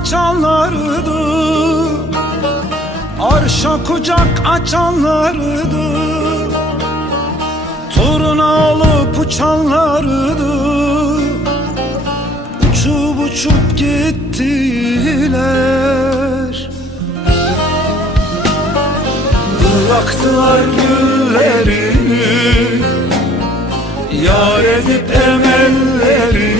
açanlardı. Arşa kucak açanlardı. Toruna alıp uçanlardı. Uçup uçup gittiler. Bıraktılar güllerini. Yar edip emellerini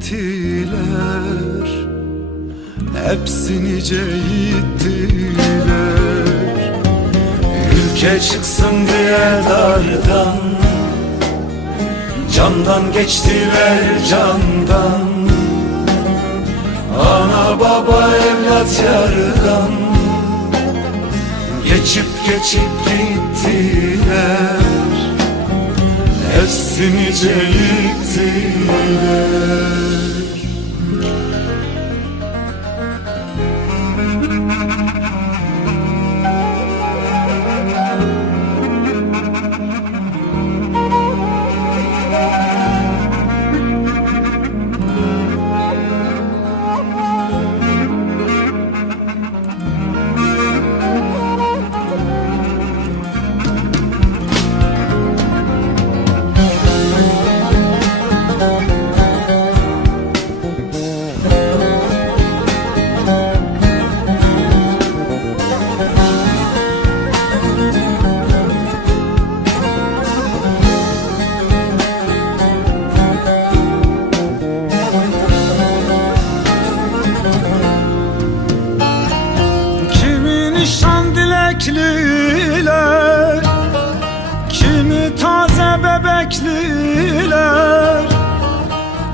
gittiler Hepsinice gittiler. Ülke çıksın diye dardan. Candan geçtiler candan. Ana baba evlat yardan. Geçip geçip gittiler Gittiler Kimi nişan dilekliler Kimi taze bebekliler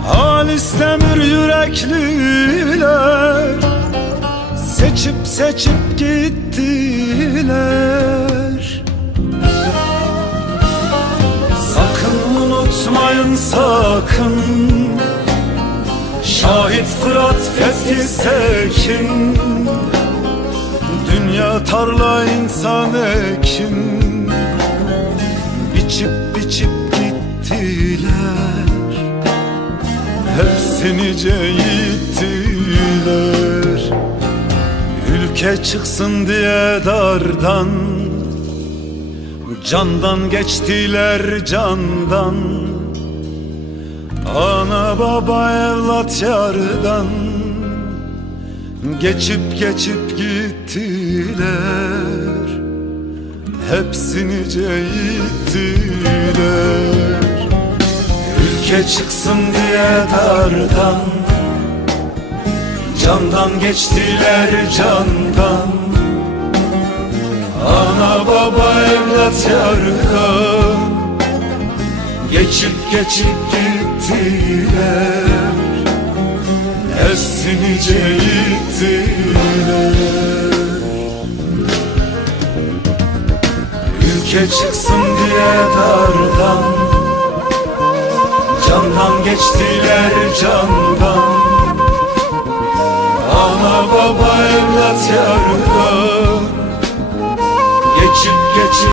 Halis demir yürekliler Seçip seçip gittiler. Sakın unutmayın sakın. Şahit Fırat Fethi Sekin Dünya tarla insan ekin. Biçip biçip gittiler. Hepsinice gittiler Ülke çıksın diye dardan. Candan geçtiler candan. Ana baba evlat yardan Geçip geçip gittiler. Hepsinice gittiler Ülke çıksın diye dardan. Candan geçtiler candan. Ana baba evlat yardan. Geçip geçip gittiler Hepsinice gittiler Ülke çıksın diye dardan Candan geçtiler candan